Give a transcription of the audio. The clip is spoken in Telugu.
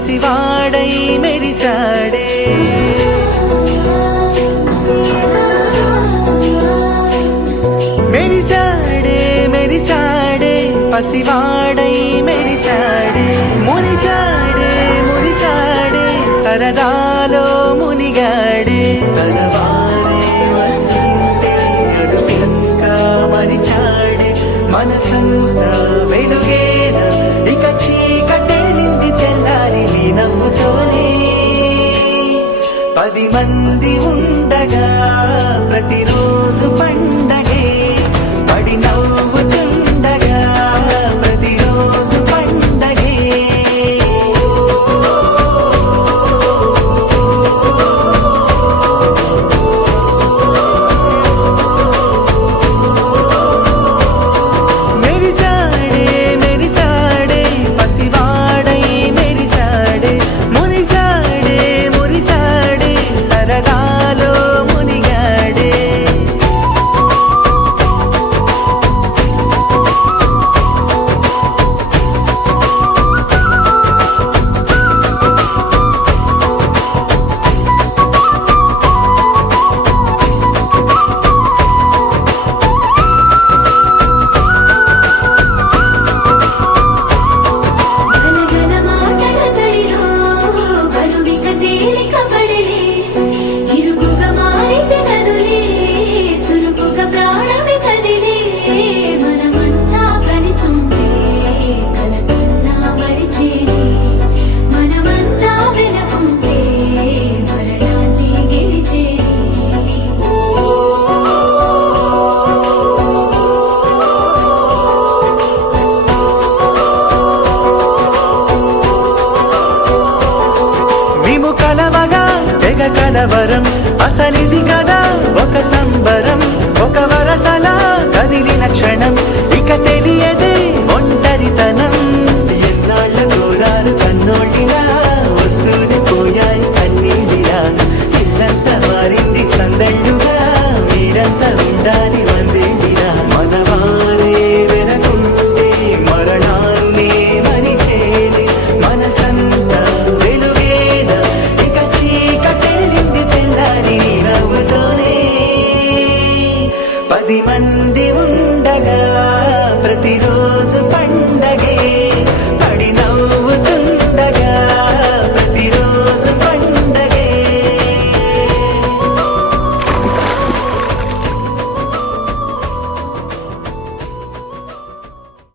పసివాడై మెరిసాడే మెరిసాడే మెరిసాడే పసివాడై మెరిసాడే మురిసాడే మురిసాడే సరదాలో మునిగాడే తనవారే వస్తుంటే అడుగింకా మరిచాడే మనసంతా వెలుగేన ఇక చీకటెళ్ళింది తెల్లారి నీ నవ్వుతోనే 10 మంది ఉండగా ప్రతిరోజు పండగే పడి నవ్వుతుండగా ప్రతిరోజు పండగే మెరిసాడే మెరిసాడే పసివాడై మెరిసాడే మురిసాడే మురిసాడే సరదాలో మునిగాడే గలగల మాటల సడిలో బరువిక తేలిక పడలే ఇరుగుగా మారితే కదులే చురుకుగా ప్రాణమి కదిలే మనమంతా కలిసుంటే కలకున్నా మరిచేనే మనమంతా వెనకుంటే మరణాన్ని గెలిచేనే మేము కలవగా తెగ కలవరం అసలిది కదా ఒక సంబరం ఒక వరసలా కదిలిన క్షణం ఇక తెలియదే ఒంటరితనం ఎన్నాళ్ళ కోరాలు కన్నోళ్ళిలా వస్తూనే పోయాయి కన్నీళ్ళిలా ఇల్లంతా మారింది సందళ్ళుగా మీరంతా ఉండాలి వందేళ్ళిలా మనవారే వెనకుంటే మరణాన్ని మరిచేలి మనసంతా వెలుగేన ఇక చీకటెళ్ళింది తెల్లారి నీ నవ్వుతోనే 10 మంది ఉండగా ప్రతిరోజు